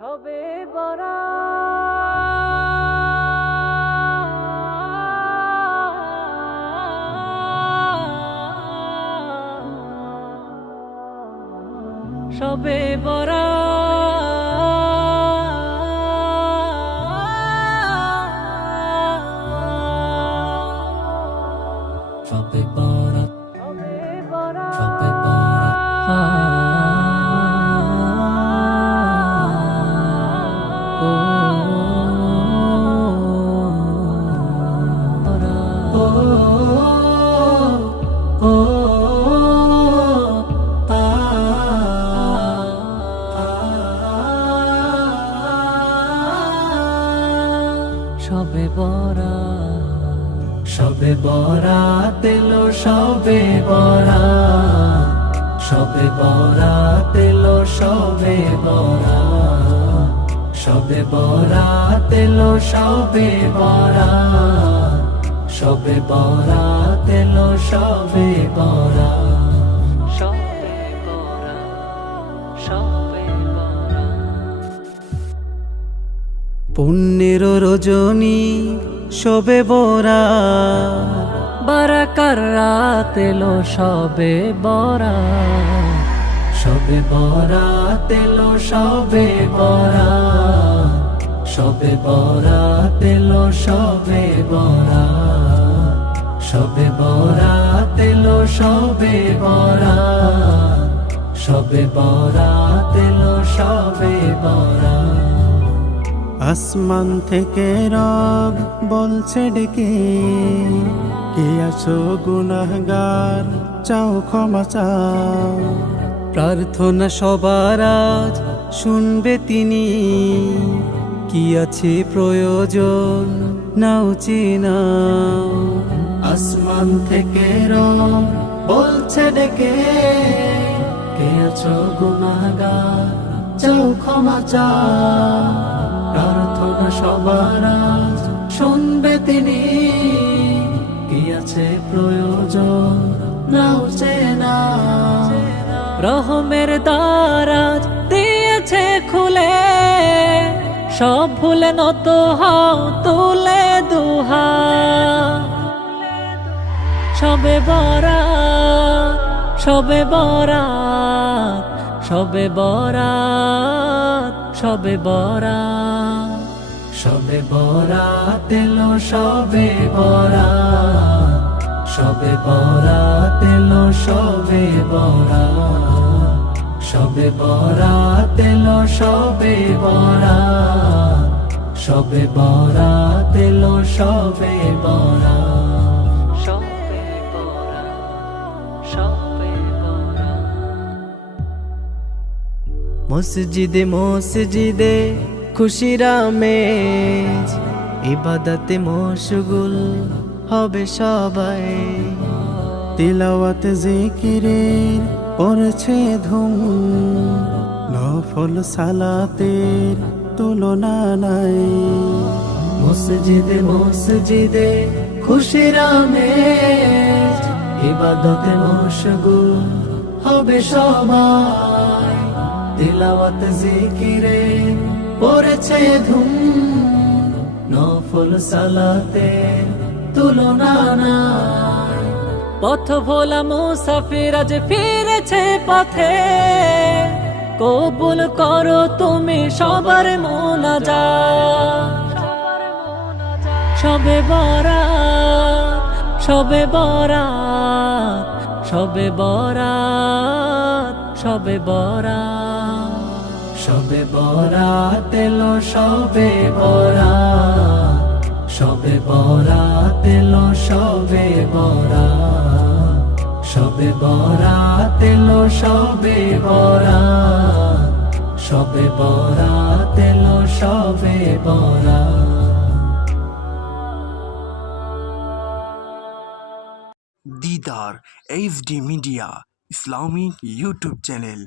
সবে বরাত, সবে বরাত, সবে বরাত, সবে বরাত, সবে সবে বরাত, সবে বরাত এলো, সবে বরাত, সবে বরাত এলো, সবে বরাত, সবে বরাত এলো, সবে বরাত, সবে বরাত এলো, সবে বরাত, সবে বরাত, সবে বরাত। পুণ্যের রজনী সবে বরাত, বারাকার রাত এলো, সবে বরাত, সবে বরাত এলো, সবে বরাত, সবে বরাত এলো, সবে বরাত, সবে বরাত এলো, সবে বরাত, সবে বরাত এলো, সবে বরাত। আসমান থেকে রব বলছে ডেকে, কে আছো গুনাহগার, চাও ক্ষমা চাও। প্রার্থনা সবার আজ শুনবে তিনি, কি আছে প্রয়োজন নাও চিনাও। আসমান থেকে রব বলছে ডেকে, কে আছো গুনাহগার, চাও ক্ষমা চাও। প্রার্থনা সবার আজ শুনবে তিনি, কি আছে প্রয়োজন নাও চেনা। রহমের দারাজ দিয়েছে খুলে, সব ভুলে নত হও তুলে দুহাত। সবে বরাত, সবে বরাত, সবে বরাত, সবে বরাত, সবে বরাত এলো, সবে বরাত, সবে বরাত এলো, সবে বরাত, সবে বরাত এলো, সবে বরাত, সবে বরাত এলো, সবে বরাত, সবে বরাত, সবে বরাত। মসজিদে মসজিদে খুশির আমেজ, ইবাদতে মশগুল হবে সবাই। তিলাওয়াতে জিকিরের পড়ছে ধুম, নফল সালাতের তুলনা নাই। মসজিদে মসজিদে খুশির আমেজ, ইবাদতে মশগুল হবে সবাই। তিলাওয়াত জিকিরে পড়েছে ধুম, নফল সালাতে তুলনা নাই। পথ ভোলা মুসাফির আজ ফিরেছে পথে, কবুল করো তুমি সবার মুনাজাত। সবে বরাত, সবে বরাত, সবে বরাত, সবে বরাত, সবে বরাত এলো, সবে বরাত, সবে বরাত এলো, সবে বরাত, সবে বরাত এলো, সবে বরাত, সবে বরাত এলো, সবে বরাত। Didar HD media Islamic YouTube channel.